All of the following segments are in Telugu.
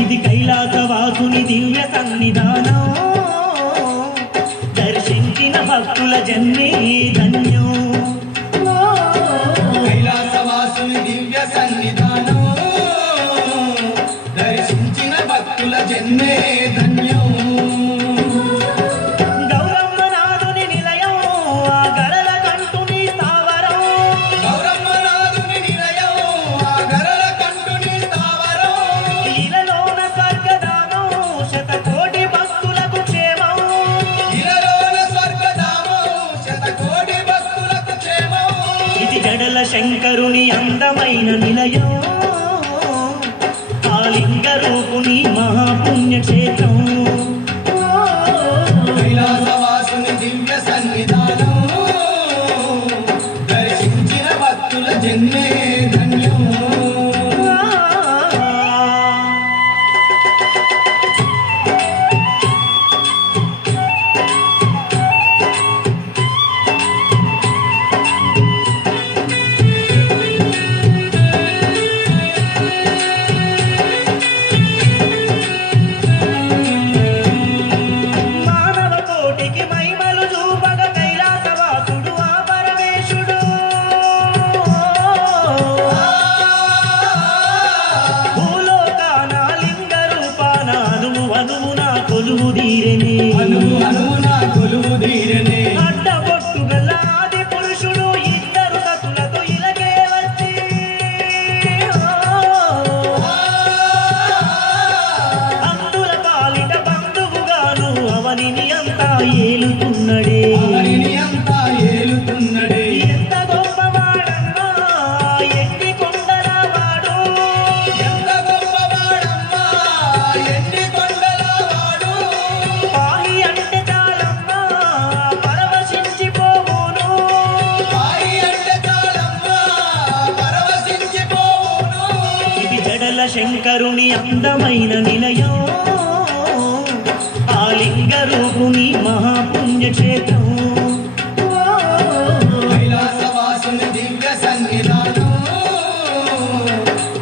ఇది కైలాసవాసుని దివ్య సన్నిధానం దర్శించిన భక్తుల జన్మే ధన్యం కైలాసవాసుని దివ్య సన్నిధానం దర్శించిన భక్తుల జన్మే ధన్యం గౌరమ్మనాథుని నిలయం ఆ గరల కంటుని స్థావరం గౌరమ్మనాథుని నిలయం ఆ గరల కంటుని స్థావరం ఇలలోన స్వర్గధామం శతకోటి భక్తులకు క్షేమం ఇలలోన స్వర్గధామం శతకోటి భక్తులకు క్షేమం ఇది జడల శంకరుని అందమైన నిలయం ఆ లింగ రూపుని మహాపుణ్యక్షేత్రం కైలాసవాసుని దివ్య సన్నిధానం దర్శించిన భక్తుల జన్మే ధన్యం మానవ కోటికి మహిమలు చూపగ కైలాసవాసుడు ఆ పరమేశుడు భూలోకాన లింగ రూపాన అణువు అణువున కొలువు తీరెనే అణువు అణువున కొలువు తీరెనే అడ్డబొట్టు గల ఆది పురుషుడు ఇద్దరు సతులతో ఇలకే వచ్చి అందుల పాలిట బంధువుగాను అవనిని అంతా ఏలుతున్నడే అవనిని అంతా ఏలుతున్నడే ఎంత గొప్పవాడన్నా ఎన్ని కొండల వాడు ఎంత గొప్పవాడమ్మా ఎన్ని కొండల వాడు పాహి అంటే చాలమ్మా పరవశించిపోవును పాయి అంటే చాలమ్మా పరవశించిపోవును ఇది జడల శంకరుని అందమైన నిలయం ఆ లింగ రూపుని మహాపుణ్యక్షేత్రం కైలాసవాసుని దివ్య సన్నిధానం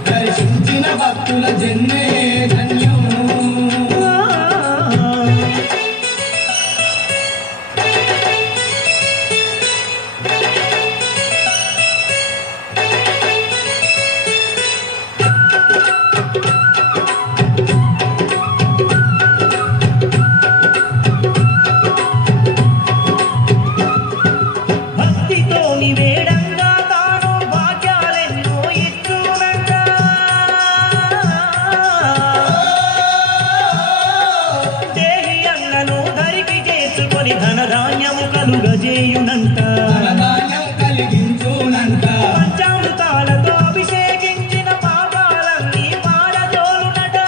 దర్శించిన భక్తుల జన్మే ధన్యం భక్తితోని వేడంగా తాను భాగ్యాలెన్నో ఇచ్చునంగా దేహి అన్నను ధరికి చేసుకొని ధనధాన్యము కలుగజేయునంట ధనధాన్యం కలిగించునంట పంచామృతాలతో అభిషేకించిన పాపాలన్నీ పారదోలునట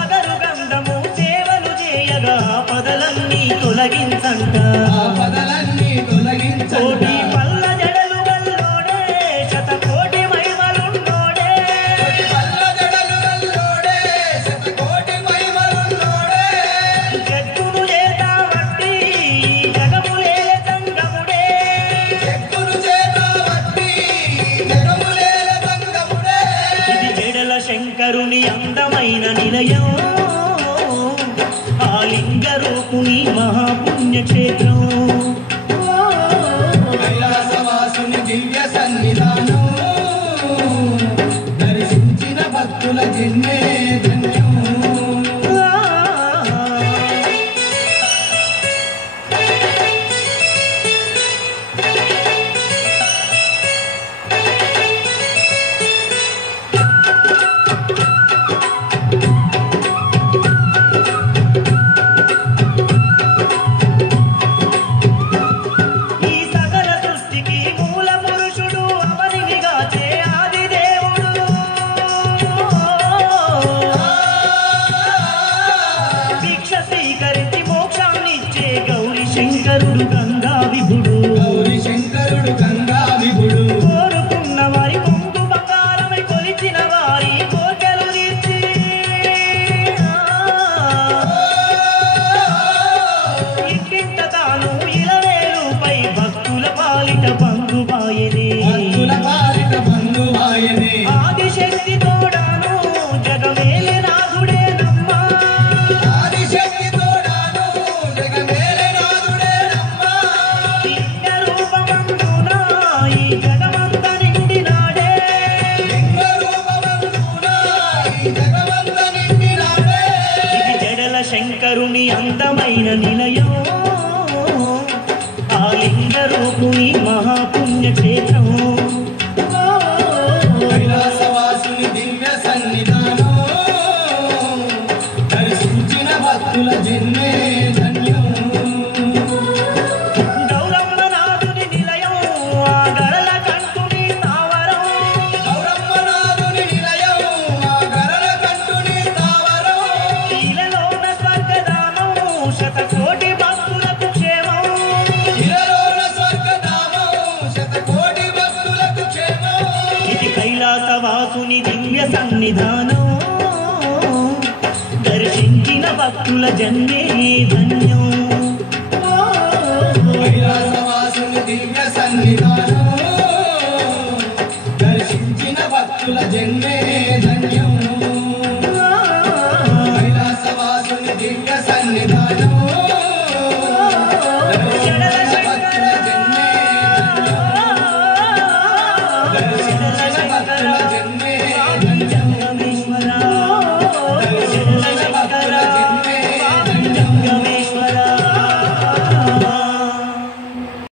అగరు గంధము సేవలు చేయగా పదలన్నీ తొలగించంట ఆపదలన్నీ తొలగించంట కోటి పల్ల జడలు గల్లోడే శతకోటి మహిమలున్నోడే కోటి పల్ల జడలు గల్లోడే శతకోటి మహిమలున్నోడే జగ్గును చేత వట్టి జగములేల సంగముడే చెక్కును చేత వట్టి జగములేల సంగముడే ఇది జడల శంకరుని అందమైన నిలయం ఆ లింగ రూపుని మహాపుణ్యక్షేత్రం కైలాసవాసుని దివ్య సన్నిధానం దర్శించిన భక్తుల జన్మే ధన్యం శంకరుని అందమైన నిలయం ఆ లింగ రూపుని మహాపుణ్యక్షేత్రం కైలాసవాసుని దివ్య సన్నిధానం దర్శించిన భక్తుల జన్మే ధన్యం గౌరమ్మనాథుని నిలయం ఆ గరల కంటుని తావరం గౌరమ్మనాథుని నిలయం ఆ గరళ కంటుని తావరం ఇలలోన స్వర్గధామం శతకోటి భక్తులకు క్షేమం ఇలలోన స్వర్గధామం శతకోటి భక్తులకు క్షేమం ఇది కైలాసవాసుని దివ్య సన్నిధానం దర్శించిన భక్తుల జన్మే ధన్యం కైలాసవాసుని దివ్య సన్నిధానం